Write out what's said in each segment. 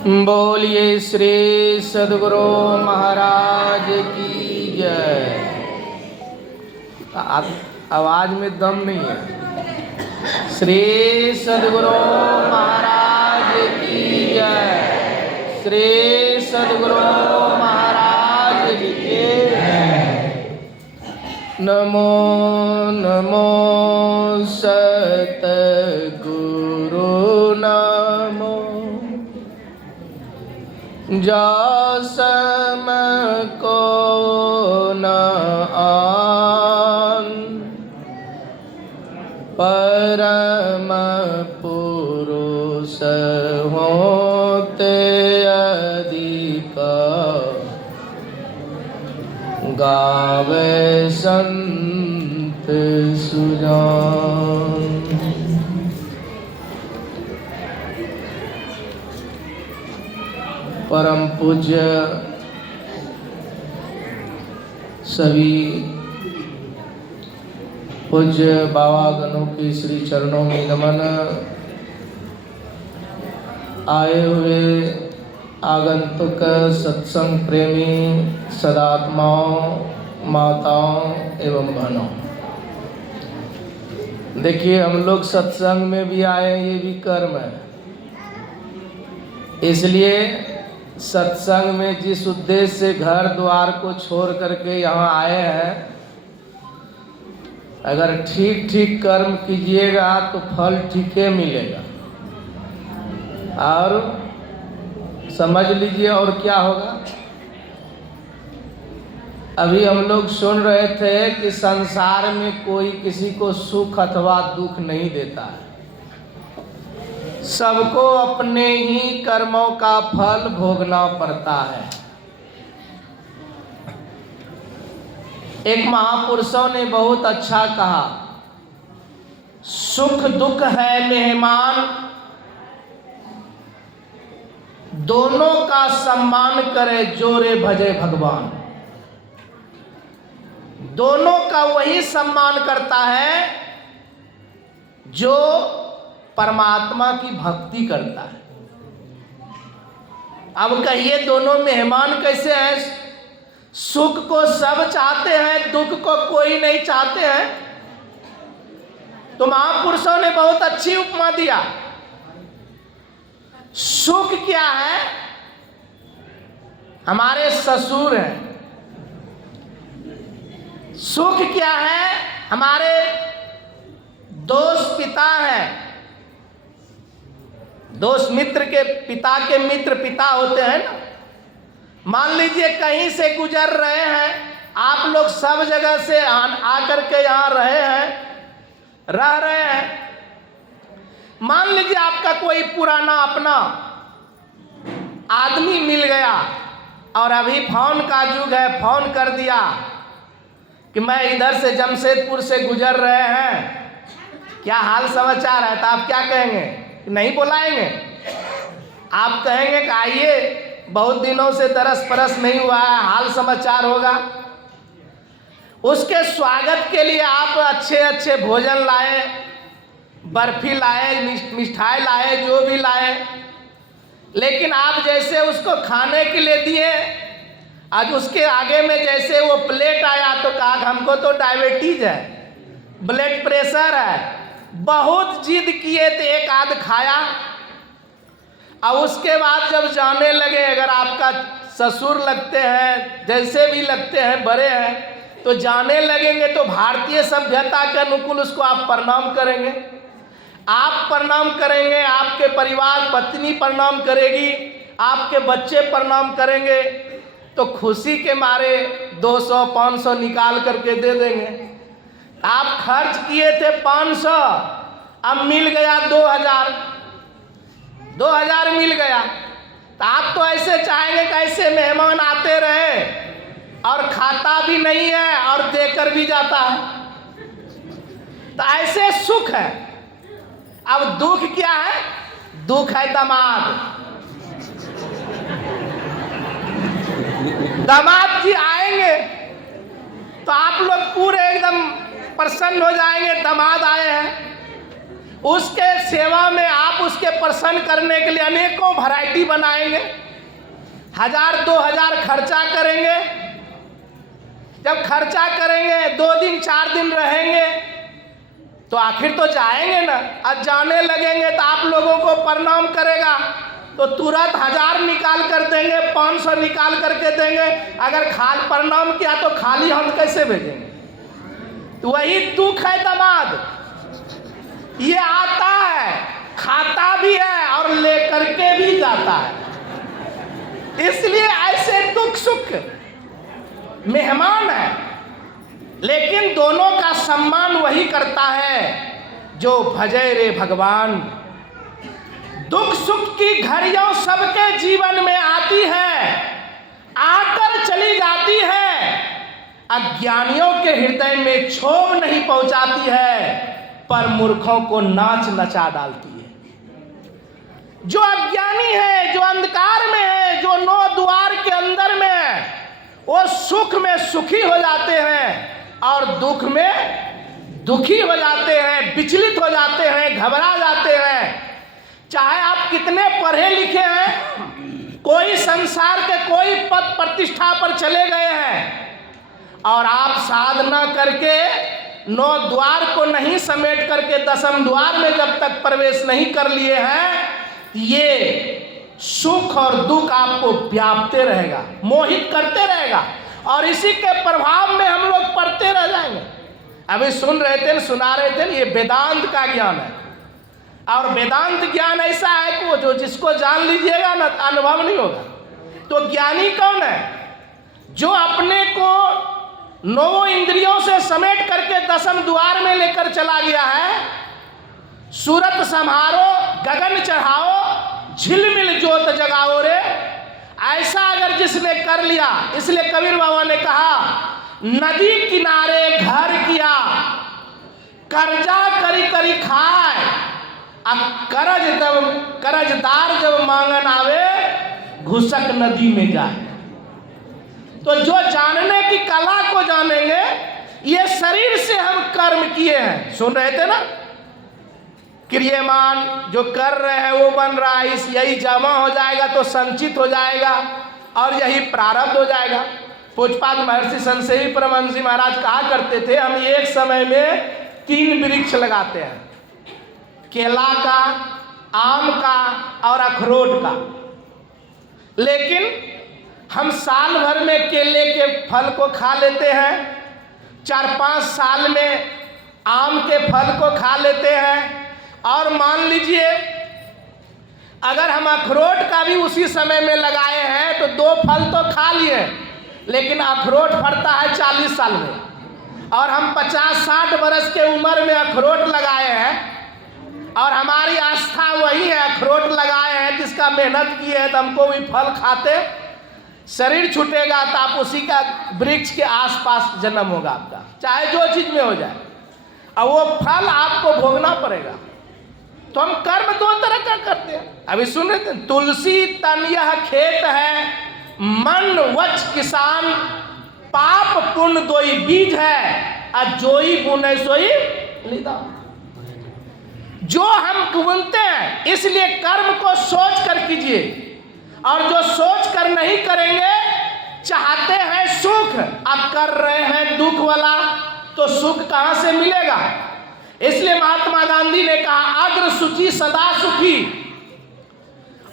बोलिए श्री सद्गुरु महाराज की जय। आवाज में दम नहीं है। श्री सद्गुरु महाराज की जय। श्री सद्गुरु महाराज की जय। नमो नमो सतगुरु नमो जासम को न आन परम पुरुष होते अधिक गावे संत सुजान। परम पूज्य सभी पूज्य बाबा गणों के श्री चरणों में नमन। आए हुए आगंतुक सत्संग प्रेमी सदात्माओं, माताओं एवं बहनों, देखिए हम लोग सत्संग में भी आए, ये भी कर्म है। इसलिए सत्संग में जिस उद्देश्य से घर द्वार को छोड़ करके यहाँ आए हैं, अगर ठीक ठीक कर्म कीजिएगा तो फल ठीक ही मिलेगा। और समझ लीजिए और क्या होगा। अभी हम लोग सुन रहे थे कि संसार में कोई किसी को सुख अथवा दुख नहीं देता है। सबको अपने ही कर्मों का फल भोगना पड़ता है। एक महापुरुषों ने बहुत अच्छा कहा, सुख दुख है मेहमान, दोनों का सम्मान करे जोरे भजे भगवान। दोनों का वही सम्मान करता है जो परमात्मा की भक्ति करता है। अब कहिए दोनों मेहमान कैसे हैं? सुख को सब चाहते हैं, दुख को कोई नहीं चाहते हैं। तो महापुरुषों ने बहुत अच्छी उपमा दिया। सुख क्या है? हमारे ससुर हैं। सुख क्या है? हमारे दोस्त पिता हैं। दोस्त मित्र के मित्र पिता होते हैं ना। मान लीजिए कहीं से गुजर रहे हैं, आप लोग सब जगह से आकर के यहाँ रह रहे हैं। मान लीजिए आपका कोई पुराना अपना आदमी मिल गया और अभी फोन का युग है, फोन कर दिया कि मैं इधर से जमशेदपुर से गुजर रहे हैं, क्या हाल समाचार है? तो आप क्या कहेंगे? नहीं बुलाएंगे? आप कहेंगे कि आइए, बहुत दिनों से दरस परस नहीं हुआ है, हाल समाचार होगा। उसके स्वागत के लिए आप अच्छे अच्छे भोजन लाए, बर्फी लाए, मिठाई लाए, जो भी लाए। लेकिन आप जैसे उसको खाने के लिए दिए, आज उसके आगे में जैसे वो प्लेट आया तो कहा हमको तो डायबिटीज है, ब्लड प्रेशर है। बहुत जिद किए तो एक आध खाया। और उसके बाद जब जाने लगे, अगर आपका ससुर लगते हैं, जैसे भी लगते हैं, बड़े हैं, तो जाने लगेंगे तो भारतीय सभ्यता के अनुकूल उसको आप प्रणाम करेंगे। आप प्रणाम करेंगे, आपके परिवार पत्नी प्रणाम करेगी, आपके बच्चे प्रणाम करेंगे, तो खुशी के मारे 200-500 निकाल करके दे देंगे। आप खर्च किए थे 500, अब मिल गया 2000 मिल गया। तो आप तो ऐसे चाहेंगे कि ऐसे मेहमान आते रहे और खाता भी नहीं है और देकर भी जाता है। तो ऐसे सुख है। अब दुख क्या है? दुख है दामाद। दामाद जी आएंगे तो आप लोग पूरे एकदम प्रसन्न हो जाएंगे, दामाद आए हैं। उसके सेवा में आप उसके प्रसन्न करने के लिए अनेकों वैरायटी बनाएंगे, 1000-2000 खर्चा करेंगे। जब खर्चा करेंगे 2 दिन 4 दिन रहेंगे तो आखिर तो जाएंगे ना। अब जाने लगेंगे तो आप लोगों को प्रणाम करेगा तो तुरंत 1000 निकाल कर देंगे, 500 निकाल करके देंगे। अगर प्रणाम किया तो खाली हाथ कैसे भेजेंगे? तो वही दुख है दामाद, ये आता है, खाता भी है और लेकर के भी जाता है। इसलिए ऐसे दुख सुख मेहमान है, लेकिन दोनों का सम्मान वही करता है जो भजे रे भगवान। दुख सुख की घड़ियों सबके जीवन में आती है, आकर चली जाती है, अज्ञानियों के हृदय में क्षोभ नहीं पहुंचाती है, पर मूर्खों को नाच नचा डालती है। जो अज्ञानी है, जो अंधकार में है, जो 9 द्वार के अंदर में है, वो सुख में सुखी हो जाते हैं और दुख में दुखी हो जाते हैं, विचलित हो जाते हैं, घबरा जाते हैं। चाहे आप कितने पढ़े लिखे हैं, कोई संसार के कोई पद प्रतिष्ठा पर चले गए हैं और आप साधना करके 9 द्वार को नहीं समेट करके 10वें द्वार में जब तक प्रवेश नहीं कर लिए हैं, ये सुख और दुख आपको व्यापते रहेगा, मोहित करते रहेगा और इसी के प्रभाव में हम लोग पढ़ते रह जाएंगे। अभी सुन रहे थे, सुना रहे थे, ये वेदांत का ज्ञान है और वेदांत ज्ञान ऐसा है कि वो जो जिसको जान लीजिएगा ना अनुभव नहीं होगा। तो ज्ञानी कौन है? जो अपने को 9 इंद्रियों से समेट करके 10वें द्वार में लेकर चला गया है। सूरत संहारो, गगन चढ़ाओ, झिलमिल जोत जगाओ रे, ऐसा अगर जिसने कर लिया। इसलिए कबीर बाबा ने कहा, नदी किनारे घर किया, कर्जा करी करी खाए, अब करजदार जब मांगन आवे, घुसक नदी में जाए। तो जो जानने की कला को जानेंगे, ये शरीर से हम कर्म किए हैं, सुन रहे थे ना, क्रियमान जो कर रहे हैं वो बन रहा है, इस यही जमा हो जाएगा तो संचित हो जाएगा और यही प्रारब्ध हो जाएगा। पूज्यपाद महर्षि संसेवी परमहंस महाराज कहा करते थे, हम एक समय में 3 वृक्ष लगाते हैं, केला का, आम का और अखरोट का। लेकिन हम साल भर में केले के फल को खा लेते हैं, 4-5 साल में आम के फल को खा लेते हैं और मान लीजिए अगर हम अखरोट का भी उसी समय में लगाए हैं तो 2 फल तो खा लिए, लेकिन अखरोट फरता है 40 साल में और हम 50-60 वर्ष के उम्र में अखरोट लगाए हैं और हमारी आस्था वही है, अखरोट लगाए हैं जिसका मेहनत की है तो हमको भी फल खाते। शरीर छूटेगा तो आप उसी का वृक्ष के आसपास जन्म होगा आपका, चाहे जो चीज में हो जाए, और वो फल आपको भोगना पड़ेगा। तो हम कर्म 2 तरह का करते हैं। अभी सुन रहे थे, तुलसी तन यह खेत है, मन वच किसान, पाप पुण्य 2 बीज है, और जोई बुने सोई लिदा। जो हम बुनते हैं, इसलिए कर्म को सोच कर कीजिए, और जो सोच कर नहीं करेंगे, चाहते हैं सुख अब कर रहे हैं दुख वाला, तो सुख कहां से मिलेगा? इसलिए महात्मा गांधी ने कहा, अग्र सुचि सदा सुखी।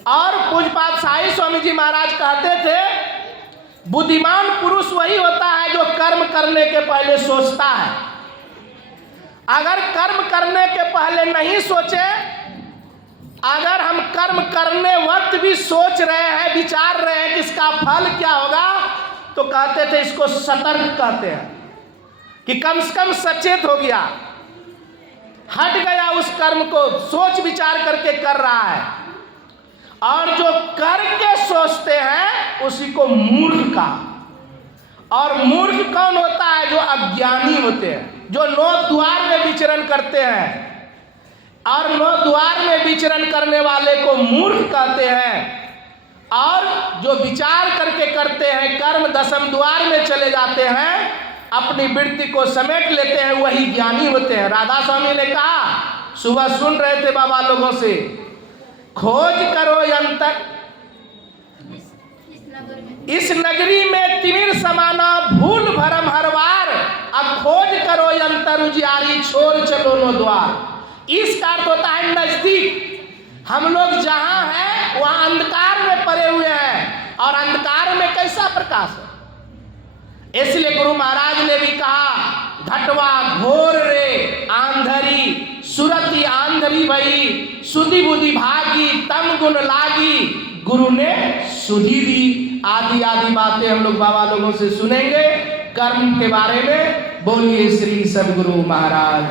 और पूज्यपाद साई स्वामी जी महाराज कहते थे, बुद्धिमान पुरुष वही होता है जो कर्म करने के पहले सोचता है। अगर कर्म करने के पहले नहीं सोचे, अगर हम कर्म करने वक्त भी सोच रहे हैं, विचार रहे हैं कि इसका फल क्या होगा, तो कहते थे इसको सतर्क कहते हैं, कि कम से कम सचेत हो गया, हट गया उस कर्म को, सोच विचार करके कर रहा है। और जो करके सोचते हैं उसी को मूर्ख का। और मूर्ख कौन होता है? जो अज्ञानी होते हैं, जो 9 द्वार में विचरण करते हैं, और 9 द्वार में विचरण करने वाले को मूर्ख कहते हैं। और जो विचार करके करते हैं, कर्म 10वें द्वार में चले जाते हैं, अपनी वृत्ति को समेट लेते हैं, वही ज्ञानी होते हैं। राधा स्वामी ने कहा, सुबह सुन रहे थे बाबा लोगों से, खोज करो अंतर इस नगरी में तिमिर समाना भूल भरम हर बार, अब खोज करो अंतर उजियारी छोड़ चलो नो द्वार। इसका अर्थ होता है नजदीक। हम लोग जहां हैं वहां अंधकार में पड़े हुए हैं, और अंधकार में कैसा प्रकाश है। इसलिए गुरु महाराज ने भी कहा, घटवा घोर रे आंधरी सुरति आंधरी भई, सुधि बुद्धि भागी तम गुण लागी, गुरु ने सुधि दी। आदि आदि बातें हम लोग बाबा लोगों से सुनेंगे कर्म के बारे में। बोलिए श्री सद्गुरु महाराज।